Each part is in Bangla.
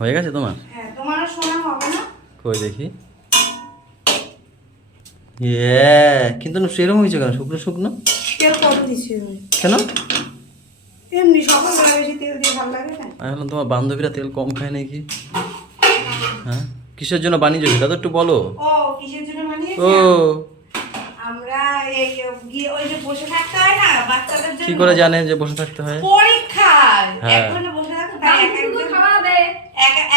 হয়ে গেছে তোমার? হ্যাঁ, তোমারও শোনা হবে না? কই দেখি। ইয়ে, কিন্তু না সেরকম হয়েছে কেন? শুকনো শুকনো তেল কত দিছি আমি? কেন? এমনি সকালবেলা বেশি তেল দিয়ে ভালো লাগে না। আমি ভাবলাম তোমার বান্ধবীরা তেল কম খায় নাকি। হ্যাঁ, কিসের জন্য বানিয়েছো সেটা তো একটু বলো। ও কিসের জন্য ও বানিয়েছি? আমরা এই গিয়ে ওই যে বসে থাকতে হয় না বাচ্চাদের জন্য। কি করে জানে যে বসে থাকতে হয়? পরীক্ষায় হ্যাঁ। এক ঘন্টা বসে থাকতে তাই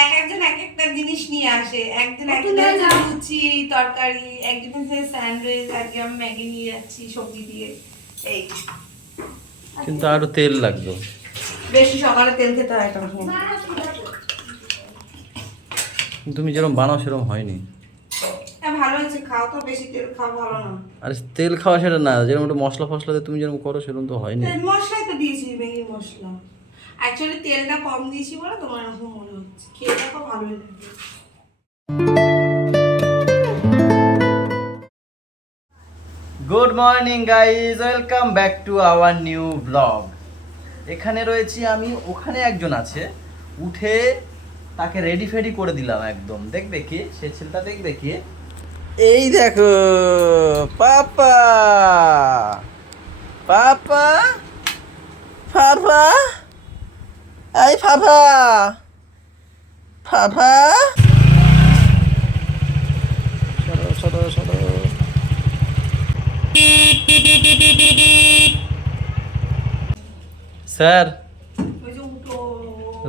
এক একজন এক একটা জিনিস নিয়ে আসে। একদিন একটা লুচি তরকারি, একদিন হচ্ছে স্যান্ডউইচ, আজকে আমি ম্যাগি নিয়ে যাচ্ছি সবজি দিয়ে। এই কিন্তু আরো তেল লাগতো। বেশি সকালে তেল খেতে হয় তখন। তুমি যেরকম বানাও সেরকম হয়নি। ভালো হয়েছে, খাও তো, বেশি তেল খাওয়া ভালো না। আরে তেল খাওয়া সেটা না, যেরকম একটু মশলা ফসলা দিয়ে তুমি যেরকম করো সেরকম তো হয়নি। তেল মশলাই তো দিয়েছি, ম্যাগি মশলা। অ্যাকচুয়ালি তেলটা কম দিয়েছি বলে তোমার এরকম মনে হচ্ছে। খেয়ে দেখো, ভালোই লাগবে। Good morning guys, welcome back to our new blog. এখানে রয়েছি আমি, ওখানে একজন আছে। উঠে তাকে রেডি ফেডি করে দিলাম একদম। দেখবে কি সে ছেলেটা, দেখবে কি, এই দেখো পাপা, পাপা, পাপা, এই পাপা, পাপা, সরো সরো সরো। স্যার, ওই যে উঠো।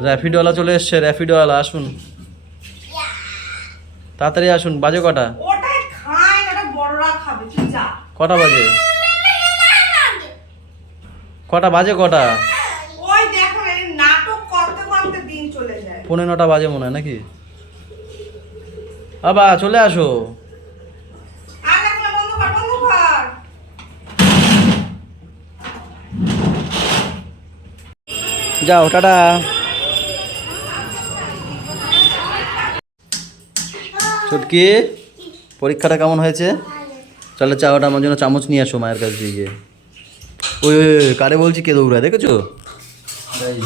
র্যাপিডওয়ালা চলে এসছে, র্যাপিডওয়ালা আসুন, তাড়াতাড়ি আসুন। বাজে কটা? ওটাই খায়, ওটা বড়রা খাবে, তুই যা। কটা বাজে? কটা বাজে কটা? ওই দেখো, এই নাটক করতে করতে দিন চলে যায়। 9:45 বাজে মনে হয় নাকি? বাবা চলে আসো। আর দেখো না, বন্ধ কর, বন্ধ কর। যাও, টাটা। ছুটকি, পরীক্ষাটা কেমন হয়েছে? তাহলে চাওয়াটা আমার জন্য চামচ নিয়ে আসো মায়ের কাছ দিয়ে গিয়ে। ওই ওই ওই, কারে বলছি কে দৌড়ায় দেখেছো? এই,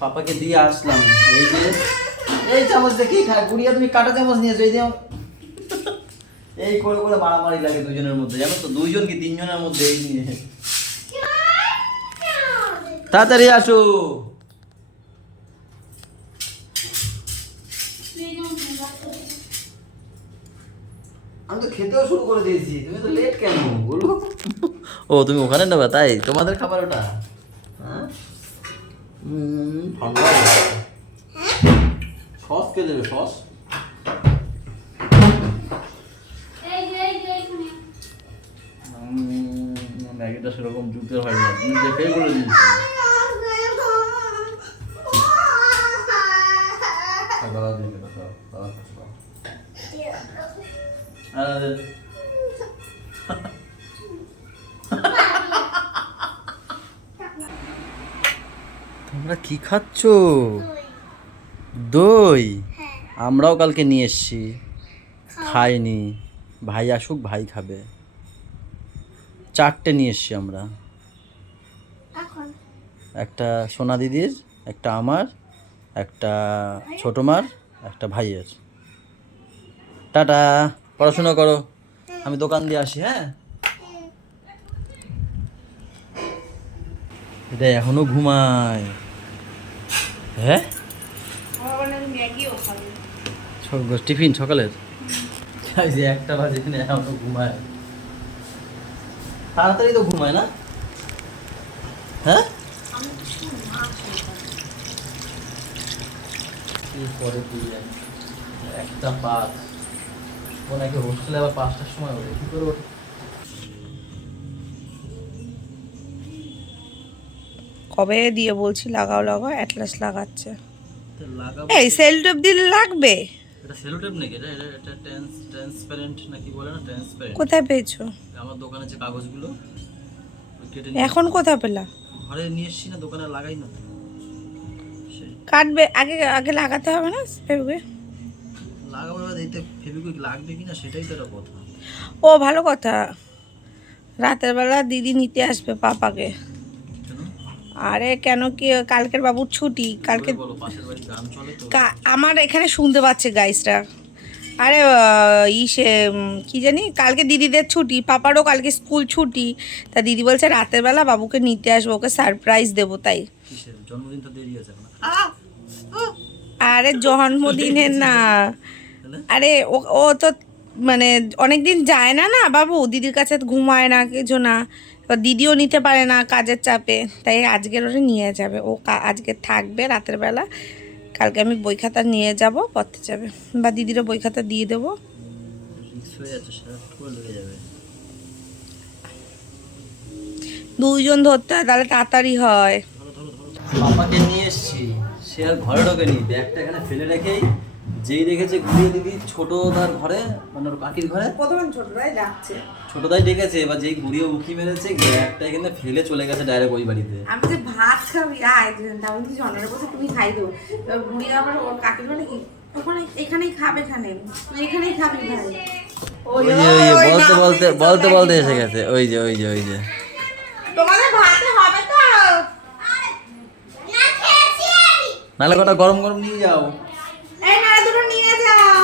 পাপাকে দিয়ে আসলাম। এই যে এই চামচ দিয়ে কি খায় গুড়িয়া, তুমি কাটা চামচ নিয়েছো, এই দিয়ে এই করে করে মারামারি লাগে দুজনের মধ্যে, জানো তো? দুইজন কি তিনজনের মধ্যে এই নিয়ে। তাড়াতাড়ি আসো। আমি তো খেতেও শুরু করে দিয়েছি, তুমি তো লেট কেন বলো? ও তুমি ওখানে নেবে তাই? তোমাদের খাবার ওটা? হ্যাঁ, ঠান্ডা সস কে দেবে? সস ম্যাগিটা সেরকম জুতের হয় না, তুমি দেখেই বলে দিয়েছি। তোমরা কি খাচ্ছ? দই? আমরাও কালকে নিয়ে এসছি, খাইনি। ভাই আসুক, ভাই খাবে। 4টে নিয়ে এসছি আমরা। একটা সোনা দিদির, একটা আমার, একটা ছোট মার, একটা ভাইয়ের। টাটা, পড়াশোনা করো, আমি দোকান দিয়ে আসি। হ্যাঁ, এটা এখনো ঘুমায়। হ্যাঁ, ম্যাগিও খাবে। টিফিন সকালের যে 1টা বাজে, এখানে এখনো ঘুমায়। তাড়াতাড়ি তো ঘুমায় না? হ্যাঁ, পরে কি জানি, 1টা 5। ও নাকি হোস্টেলে আবার 5টার সময় ওঠে, কি করে ওঠে? কবে দিয়ে বলছি লাগাও লাগাও, অ্যাটলাস লাগাচ্ছে। তো লাগাবো। এই সেলটোপ দিলে লাগবে। এটা সেলোটেপ নাকি? এটা এটা এটা ট্রান্সপারেন্ট নাকি বলে না, ট্রান্সপারেন্ট। কোথায় পেয়েছো? আমার দোকানে যে কাগজগুলো ওই কেটে এখন কোথায় পেলা? ঘরে নিয়ে এসছি না, দোকানে লাগাই না। কাটবে আগে, আগে লাগাতে হবে না ফেব্রুয়ারি? লাগাবো, এবার দিতে ফেবিকুইক লাগবে কিনা সেটাই তো একটা কথা। ও ভালো কথা, রাতের বেলা দিদি নিতে আসবে পাপাকে। কেন? আরে কেন কি কালকের বাবুর ছুটি কালকে বলো পাশের বাড়ি গান চলে তো আমার এখানে শুনতে পাচ্ছে গাইসরা। আরে ইসে কি জানি কালকে দিদিদের ছুটি, পাপারও কালকে স্কুল ছুটি, তা দিদি বলছে রাতের বেলা বাবুকে নিতে আসবো, ওকে সারপ্রাইজ দেবো তাই। কিসের জন্মদিন তো দেরি আছে এখন আরে জন্মদিনের না, আরে ও ও তো মানে অনেকদিন যায় না না বাবু, দিদির কাছে ঘুমায় না কিছু না, এবার দিদিও নিতে পারে না কাজের চাপে, তাই আজকের ওরে নিয়ে যাবে ও, আজকে থাকবে রাতের বেলা, কালকে আমি বই খাতা নিয়ে যাব পড়তে যাবে, বা দিদিরও বই খাতা দিয়ে দেবো। রিক্স হয়ে যাচ্ছে শার্ট করে লেগে যাবে দুইজন ধরতে হয় তাহলে তাড়াতাড়ি হয়। পাপাকে নিয়ে এসেছি, সে আর ঘরে ঢোকেনি, ব্যাগটা এখানে ফেলে রেখেই যেই দেখেছে ঘুরিয়ে দিদি ছোট তার ঘরে মানে ওর কাকির ঘরে প্রথমে ছোটরাই ডাকছে, ছোটদাই ডেকেছে, এবার যেই ঘুরিয়ে উকি মেরেছে ব্যাগটা এখানে ফেলে চলে গেছে ডাইরেক্ট ওই বাড়িতে। আমি যে ভাত খাবি আয় তাও কিন্তু জনের বসে তুমি খাই দেবো, এবার ঘুরিয়ে আবার ওর কাকির ঘরে কি ওখানে এখানেই খাবে, এখানে তুই এখানেই খাবি ভাই। ওই যে বলতে বলতে বলতে বলতে এসে গেছে, ওই যে ওই যে ওই যে তোমাদের ভাতে হবে তো নাহলে কটা গরম গরম নিয়ে যাও। এই না দুটো নিয়ে যাও,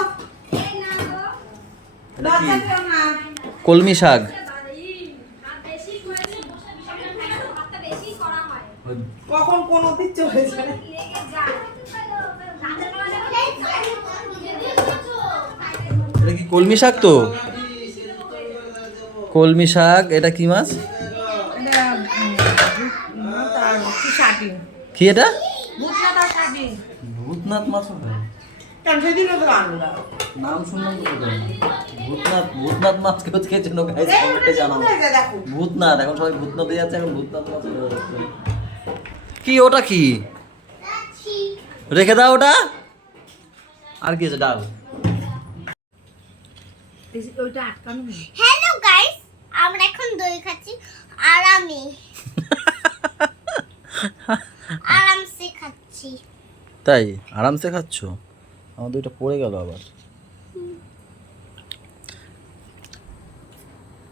এটা কি? লজ্জা পেও না। কলমি শাক কখন কোন দিক চলে যায়। এটা কি কলমি শাক? তো কলমি শাক। এটা কি মাছ? কি এটা? ভূতনাথ মাছ হবে? নাম শুনলাম তো কোথায়? ভূতনাথ, ভূতনাথ মাছ কেউ খেয়েছে না গাইস, কমেন্টে জানাও। ভূতনাথ, এখন সবাই ভূতনাথে যাচ্ছে, এখন ভূতনাথ মাছ খাওয়া যাচ্ছে। কি ওটা কি? রেখে দাও ওটা। আর কি আছে? ডাল। হ্যালো গাইস, আমরা এখন দই খাচ্ছি আরামসে খাচ্ছি। তাই আরামসে খাচ্ছো? আমার দুইটা পড়ে গেল আবার।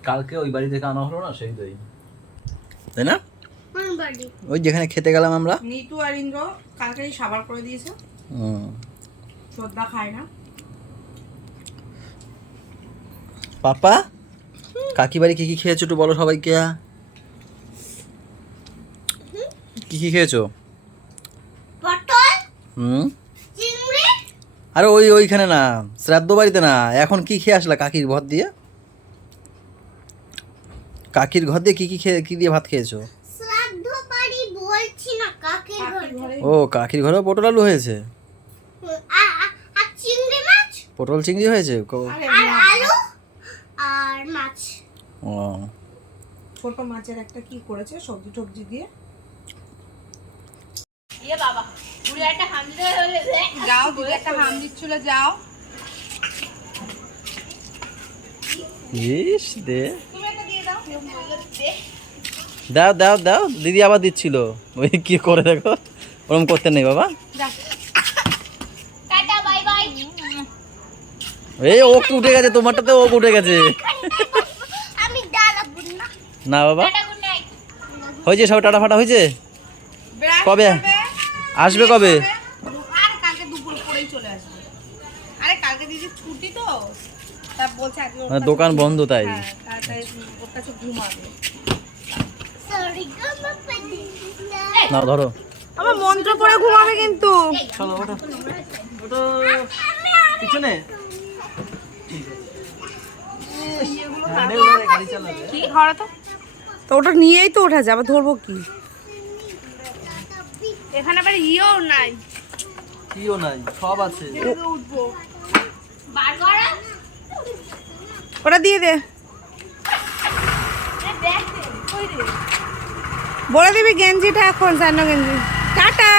কালকে ওই বাড়ি থেকে আনা হলো না সেই দই, তাই না? কোন বাড়ি? ওই যেখানে খেতে গেলাম আমরা। নিতু আর ইন্দ্র কালকে সাবার করে দিয়েছে, শ্রদ্ধা খায় না। পাপা কাকি বাড়ি কি কি খেয়েছো একটু বলো সবাইকে। কি কি খেয়েছো? পটল, হুম, চিংড়ি। আরে ওই ওইখানে না, শ্রাদ্ধ বাড়িতে না। এখন কি খেয়ে আসলা কাকির ঘর দিয়ে? কাকির ঘর দিয়ে কি কি খেয়ে, কি দিয়ে ভাত খেয়েছো? শ্রাদ্ধ বাড়ি বলছি না, কাকের ঘরে। ও কাকির ঘরেও পটল আলু হয়েছে, আর চিংড়ি মাছ, পটল চিংড়ি হয়েছে। আর আলু আর মাছ। ও ছোট মাছের একটা কি করেছে সবজি টবজি দিয়ে। যাও দিদি একটা হাম দিচ্ছিল, যাও। ইস দে, দাও দাও দাও, দিদি আবার দিচ্ছিল। ওই কি করে দেখো, ওরকম করতে নেই বাবা। Tata bye bye. এই ও উঠে গেছে, তোমারটাতে ও উঠে গেছে। আমি দাঁড়াবো না। না বাবা, টাটা গুড নাইট। হয়েছে সব টাটা ফাটা হয়েছে। কবে আসবে? কবে? আরে কালকে দুপুর পরেই চলে আসবে। আরে কালকে দিদি ছুটি তো, তা বলছে আজকে ওর মানে কাছে দোকান বন্ধ তাই। হ্যাঁ, তাই ওর কাছে ঘুমাবে। সরি গো বাবা। নাও ধরো। আমার মন্ত্র পড়ে ঘুমাবে কিন্তু। চলো ওটা ওটা পিছনে গাড়ি চালাবে। কি ঘরে তো ওটা নিয়েই তো ওঠা যাবে, ধরবো কি? এখানে আবার ইও নাই, কিও নাই, সব আছে। উঠবো। বার করা। ওটা দিয়ে দে, দেখ কই রে। বলে দিবি গেঞ্জিটা এখন, সান্ন গেঞ্জি। Tata.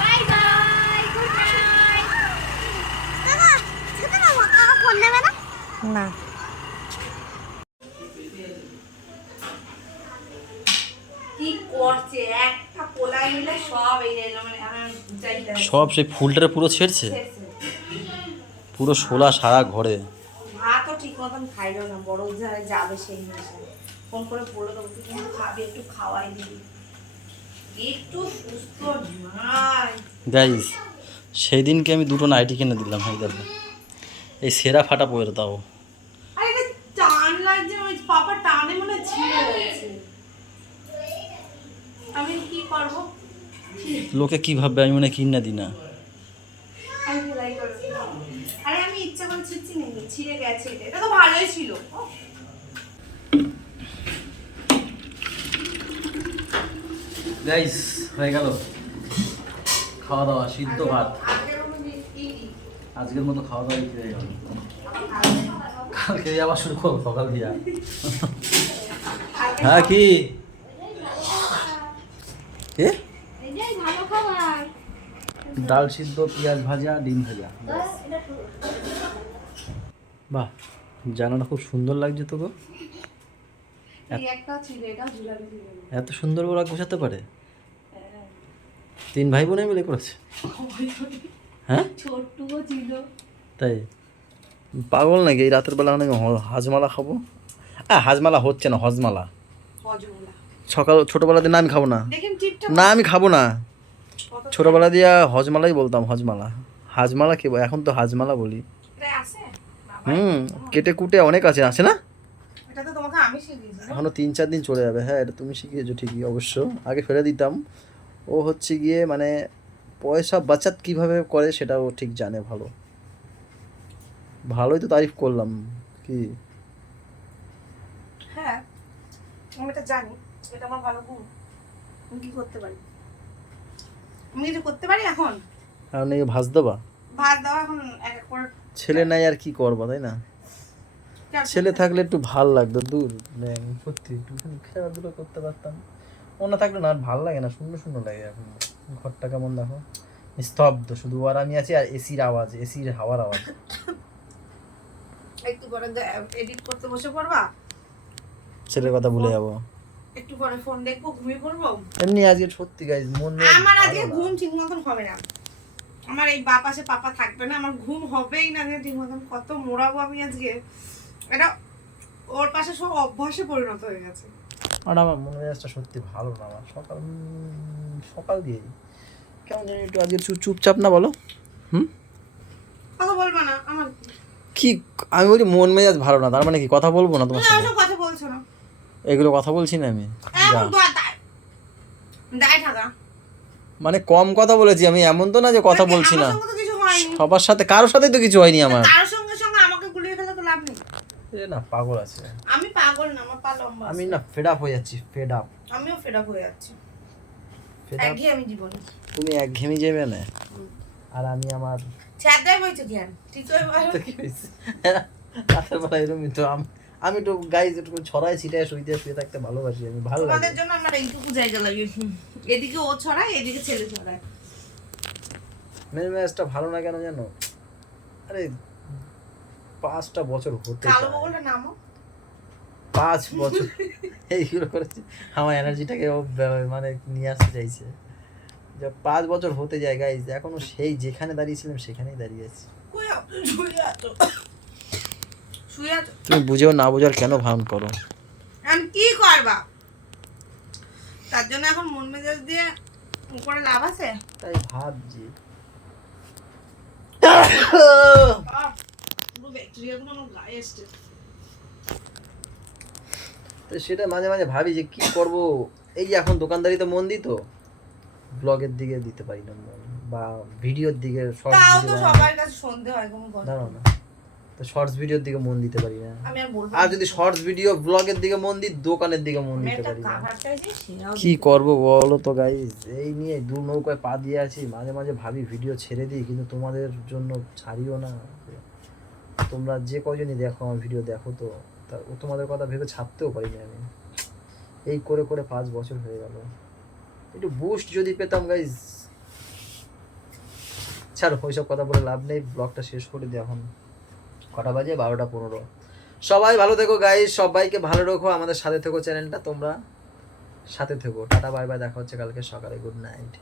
Bye bye good night. দাদা ছোট মামা কাকা ফোন নেবে না? না কি করছে একটা পোলাই মিলে সব এই মানে আমার চাইতে সব সেই ফুলটারে পুরো ছেড়ছে, পুরো শোলা সারা ঘরে। ভাতও ঠিক মতন খাইলো না, বড় যাবে সেই নেশায়। ফোন করে বলে দেবো তুই কিন্তু খাবি, একটু খাওয়াই দিবি, একটু সুস্থ নয়। গাইস সেই দিনকে আমি দুটো নাইটি কিনে দিলাম, হ্যাঁ দেখো এই সেরা ফাটা পরে তাও। আরে এটা টান লাগছে, ওই পাপা টানে মনে হয় ছিঁড়ে যাচ্ছে। আমি কি করবো? লোকে কি ভাববে আমি মনে হয় কিনা দিই না। আমি সেলাই করছি। আরে আমি ইচ্ছা করে ছিঁড়ছি না, ছিঁড়ে গেছে এটা। এটা তো ভালোই ছিল। গাইস হয়ে গেল খাওয়া দাওয়া, সিদ্ধ ভাত। আজকের মতো খাওয়া দাওয়া হয়ে গেল, কালকে আবার শুরু করবো সকাল দিয়া। হ্যাঁ কি এ এটাই ভালো খাবার। ডাল সিদ্ধ, পেঁয়াজ ভাজা, ডিম ভাজা। বাহ জানাটা খুব সুন্দর লাগছে তো গো। এই একটা ছিল, এটাও ঝুলাবি ছিল। এত সুন্দর ওরা গোছাতে পারে, 3 ভাই বোনে মিলে করেছে। হ্যাঁ ছোট্টুকো ছিল। তাই পাগল নাকি? এই রাতের বেলা নাকি হাজমালা খাবো। হাজমালা হচ্ছে না, হজমালা। হজমলা। সকাল ছোটবেলা দিয়ে না আমি খাবো না, দেখেন টিপটা না আমি খাবো না। ছোটবেলা দিয়ে হজমালাই বলতাম, হজমালা। হাজমালা কি এখন তো হাজমালা বলি। এটা আছে? কেটে কুটে অনেক আছে, আছে না? এটা তো তোমাকে আমি শিখিয়েছি না? এখনো 3-4 দিন চলে যাবে। হ্যাঁ এটা তুমি শিখিয়েছো ঠিকই অবশ্য, আগে ফেলে দিতাম। ও হচ্ছে গিয়ে মানে পয়সা বাঁচাত কিভাবে করে সেটাও ঠিক জানে ভালো। ভালোই তো তারিফ করলাম কি। হ্যাঁ আমি এটা জানি, এটা আমার ভালো গুণ। আমি কি করতে পারি? আমি কিছু করতে পারি এখন? আর নাকি ভাজ দেবা? ভাত দাও এখন এক এক করে। ছেলে নাই আর কি করবা, তাই না? ছেলে থাকলে একটু ভাল লাগতো, দূর সত্যি একটু খেলাধুলো করতে পারতাম। ওনা থাকলে না আর ভাল লাগে না, শূন্য শূন্য লাগে। এখন ঘরটা কেমন দেখো, স্তব্ধ, শুধু আর আমি আছি আর এসির আওয়াজ, এসির হাওয়ার আওয়াজ। একটু পরে এডিট করতে বসে পড়বা, ছেলের কথা ভুলে যাবো। একটু পরে ফোন দেখবো, ঘুমিয়ে পড়বো। এমনি আজকে সত্যি গাইজ মন নেই, আমার আজকে ভালো না। ঘুম ঠিক মতন হবে না। আমার এই বাপ আসে পাপা থাকবে না, আমার ঘুম হবেই না ঠিক মতন। কত মোড়াবো আমি আজকে, এটা ওর পাশে সব অভ্যাসে পরিণত হয়ে গেছে। আর আমার মন মেজাজটা সত্যি ভালো না। আমার সকাল সকাল দিয়েই কেমন জানি একটু আজকে চুপচাপ না বলো। কথা বলবা না আমার কি আমি বলি মন মেজাজ ভালো না, তার মানে কি কথা বলবো না তোমার তুমি সাথে? আমার কথা বলছো না, এগুলো কথা বলছি না আমি। যা। এখন দায় থাকা মানে কম কথা বলেছি আমি, এমন তো না যে কথা বলছি না। আমার সঙ্গে তো কিছু হয়নি। সবার সাথে, কারোর সাথেই তো কিছু হয়নি আমার। তার সঙ্গে সঙ্গে আমাকে গুলিয়ে ফেলে তো লাভ নেই। এ না পাগল আছে। আমি পাগল না, আমার পা লম্বা আমি আছে। না ফেড আপ হয়ে যাচ্ছি, ফেড আপ। আমিও ফেড আপ হয়ে যাচ্ছি, ফেড আপ। একঘেয়েমি জীবনে। তুমি একঘেয়েমি যাবে না, আর আমি আমার ছাদটাই বইছো কি আর ঠিক হয়ে বলো। তো কি হয়েছে? রাতের বেলা এরকমই তো আমি তো গাইজ একটু ছড়াই ছিটায় শুয়ে থাকতে ভালোবাসি আমি, ভালো লাগে। তোমাদের জন্য আমার এইটুকু জায়গা লাগে, এদিকে ও ছড়ায়, এদিকে ছেলে ছড়ায়। মেন ম্যাচটা ভালো না কেন জানো? আরে 5টা বছর হতে কালো চায়, বগলটা নামো। 5 বছর এইগুলো করেছি, আমার এনার্জিটাকে ও মানে নিয়ে আসতে চাইছে। যে 5 বছর হতে যায় গাইজ, এখনো সেই যেখানে দাঁড়িয়েছিলাম সেখানেই দাঁড়িয়ে আছি। কই আপনি শুয়ে আছো? শুয়ে আছো? তুমি বুঝেও না বোঝার কেন ভান করো? আমি কি করবা? তার জন্য এখন মন মেজাজ দিয়ে করে লাভ আছে? তাই ভাবছি। পুরো ব্যাকটেরিয়াগুলো আমার গায়ে এসছে। তো সেটা মাঝে মাঝে ভাবি যে কি করব। এই যে এখন দোকানদারিতে মন দিই তো, ব্লগের দিকে দিতে পারি না মন, বা ভিডিওর দিকে, শর্টস তাও তো ভিডিও সবার কাছে শুনতে হয় কোনো কথা। দাঁড়াও না, তো শর্টস ভিডিওর দিকে মন দিতে পারি না। আমি আর বলবো আর যদি শর্টস ভিডিও ব্লগের দিকে মন দিই, দোকানের দিকে মন আমি দিতে একটা পারি না। কাভার চাইছি, সেটাও কি করব বলো তো গাইস, এই নিয়ে দু নৌকায় পা দিয়ে আছি। মাঝে মাঝে ভাবি ভিডিও ছেড়ে দিই, কিন্তু তোমাদের জন্য ছাড়িও না। তোমরা যে কজনই দেখো আমার ভিডিও দেখো, তো তোমাদের কথা ভেবে ছাড়তেও পারি না আমি। এই করে করে 5 বছর হয়ে গেল। একটু বুস্ট যদি পেতাম গাইস। ছাড়ো ওইসব কথা বলে লাভ নেই, ব্লগটা শেষ করে দিই। এখন কটা বাজে? 12টা 15। সবাই ভালো থেকো গাইস, সবাইকে ভালো রাখো, আমাদের সাথে থেকো, চ্যানেলটা তোমরা সাথে থেকো। টাটা বাই বাই, দেখা হচ্ছে কালকে সকালে। Good night.